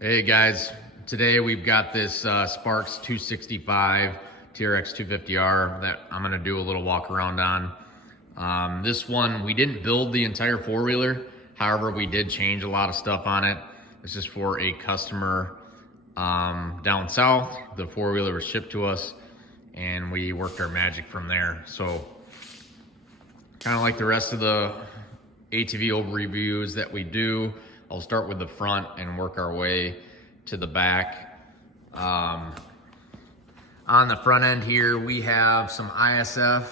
Hey guys, today we've got this Sparks 265 TRX250R that I'm gonna do a little walk around on. This one, we didn't build the entire four-wheeler. However, we did change a lot of stuff on it. This is for a customer down south. The four-wheeler was shipped to us and we worked our magic from there. So kind of like the rest of the ATV overviews that we do, I'll start with the front and work our way to the back. On the front end here, we have some ISF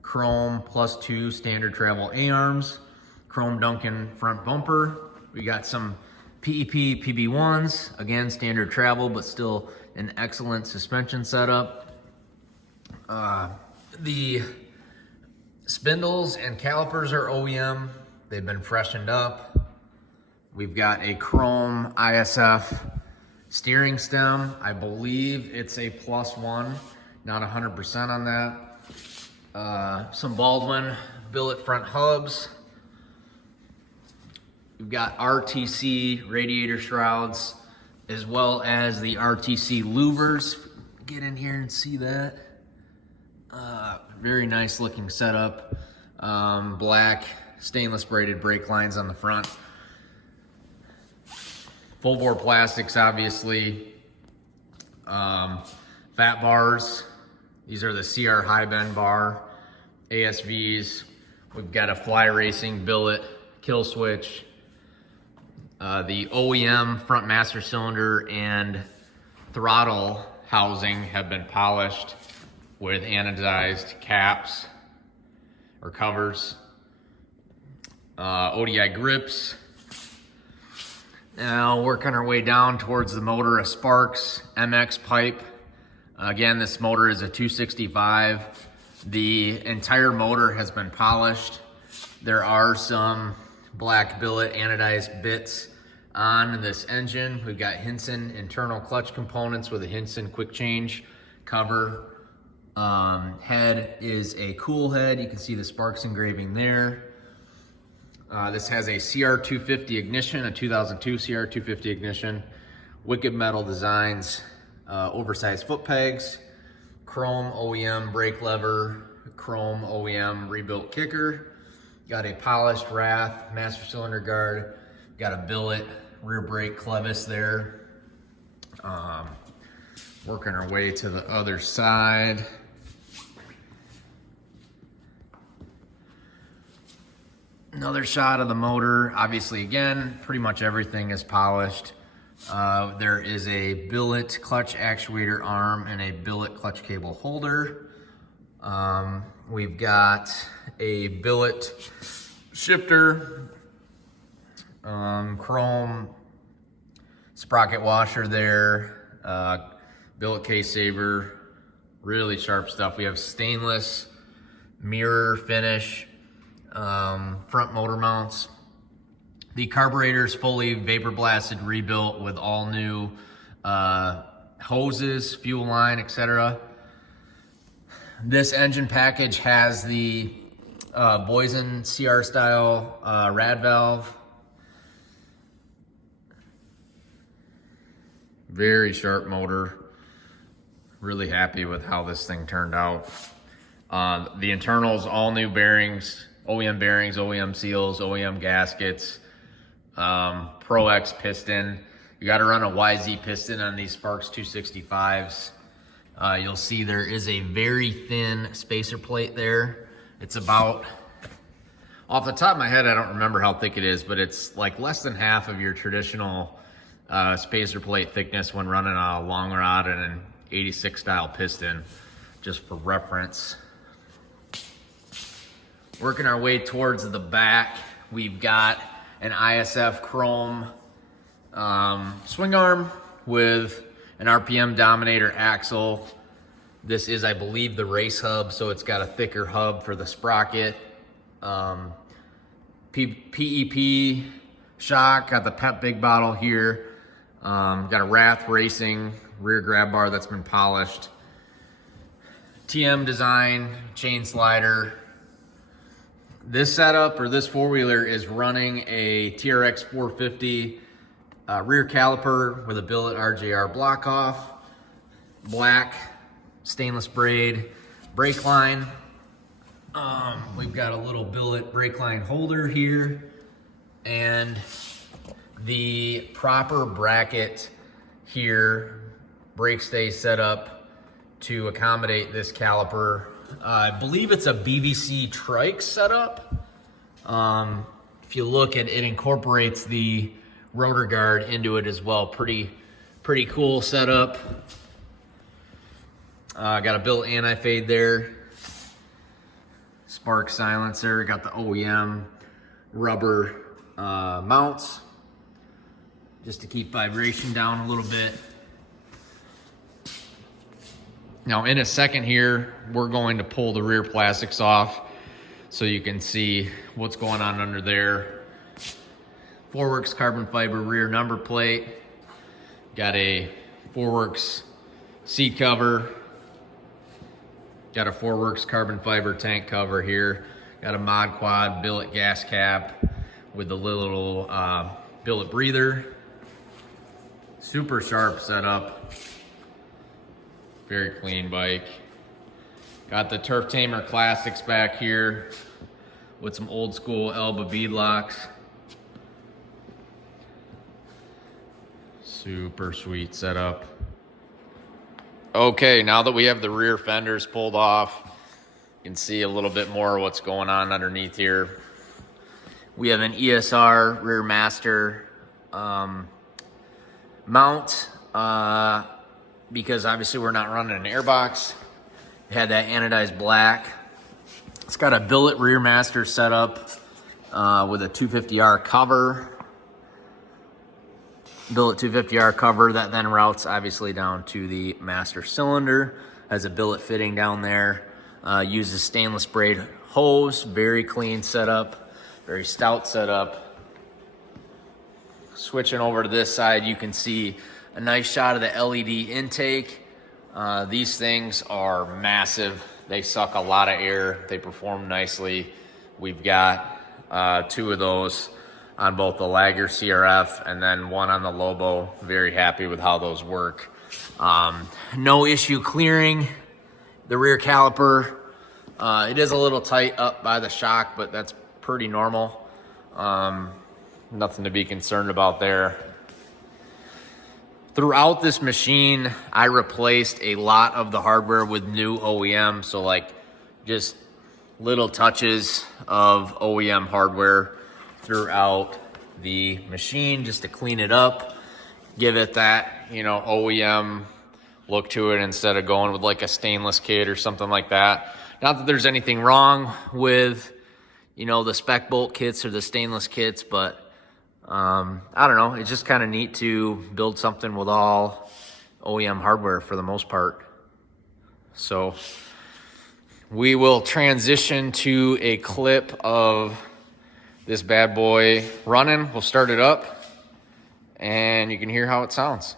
chrome +2 standard travel A-arms, chrome Duncan front bumper. We got some PEP PB1s, again, standard travel, but still an excellent suspension setup. The spindles and calipers are OEM. They've been freshened up. We've got a chrome ISF steering stem. I believe it's a +1, not 100% on that. Some Baldwin billet front hubs. We've got RTC radiator shrouds, as well as the RTC louvers. Get in here and see that. Very nice looking setup. Black stainless braided brake lines on the front. Full bore plastics, obviously. Fat bars. These are the CR high bend bar. ASVs. We've got a Fly Racing billet kill switch. The OEM front master cylinder and throttle housing have been polished with anodized caps or covers. ODI grips. Now working our way down towards the motor, a Sparks MX pipe. Again, this motor is a 265. The entire motor has been polished. There are some black billet anodized bits on this engine. We've got Hinson internal clutch components with a Hinson quick change cover. Head is a cool head. You can see the Sparks engraving there. This has a CR250 ignition, a 2002 CR250 ignition, wicked metal designs, oversized foot pegs, chrome OEM brake lever, chrome OEM rebuilt kicker, got a polished Wrath master cylinder guard, got a billet rear brake clevis there. Working our way to the other side. Another shot of the motor. Obviously, again, pretty much everything is polished. There is a billet clutch actuator arm and a billet clutch cable holder. We've got a billet shifter, chrome sprocket washer there, billet case saver, really sharp stuff. We have stainless mirror finish. Front motor mounts. The carburetor is fully vapor blasted, rebuilt with all new hoses, fuel line, etc. This engine package has the Boysen CR style rad valve. Very sharp motor. Really happy with how this thing turned out. The internals, all new bearings. OEM bearings, OEM seals, OEM gaskets, Pro X piston. You got to run a YZ piston on these Sparks 265s. You'll see there is a very thin spacer plate there. It's about, off the top of my head, I don't remember how thick it is, but it's like less than half of your traditional spacer plate thickness when running a long rod and an 86 style piston, just for reference. Working our way towards the back, we've got an ISF chrome swing arm with an RPM Dominator axle. This is, I believe, the race hub, so it's got a thicker hub for the sprocket. PEP shock, got the PEP big bottle here. Got a Wrath Racing rear grab bar that's been polished. TM design, chain slider. This setup, or this four-wheeler, is running a TRX250 Rear caliper with a billet RJR block off, black stainless braid brake line. We've got a little billet brake line holder here, and the proper bracket here, brake stay set up to accommodate this caliper. I believe it's a BBC trike setup. If you look at it, incorporates the rotor guard into it as well. Pretty cool setup. Got a built anti-fade there. Spark silencer. Got the OEM rubber mounts just to keep vibration down a little bit. Now in a second here, we're going to pull the rear plastics off so you can see what's going on under there. Foreworks carbon fiber rear number plate. Got a Foreworks seat cover. Got a Foreworks carbon fiber tank cover here. Got a Mod Quad billet gas cap with the little billet breather. Super sharp setup. Very clean bike. Got the Turf Tamer Classics back here with some old school Elba bead locks. Super sweet setup. Okay, now that we have the rear fenders pulled off, you can see a little bit more what's going on underneath here. We have an ESR rear master mount. Because obviously we're not running an airbox. It had that anodized black. It's got a billet rear master setup with a 250R cover. Billet 250R cover that then routes obviously down to the master cylinder. Has a billet fitting down there. Uses stainless braid hose. Very clean setup. Very stout setup. Switching over to this side, you can see a nice shot of the LED intake. These things are massive. They suck a lot of air. They perform nicely. We've got 2 of those on both the Lagger CRF and then one on the Lobo. Very happy with how those work. No issue clearing the rear caliper. It is a little tight up by the shock, but that's pretty normal. Nothing to be concerned about there. Throughout this machine, I replaced a lot of the hardware with new OEM. So like just little touches of OEM hardware throughout the machine just to clean it up, give it that, OEM look to it instead of going with like a stainless kit or something like that. Not that there's anything wrong with, the spec bolt kits or the stainless kits, but I don't know. It's just kind of neat to build something with all OEM hardware for the most part. So we will transition to a clip of this bad boy running. We'll start it up and you can hear how it sounds.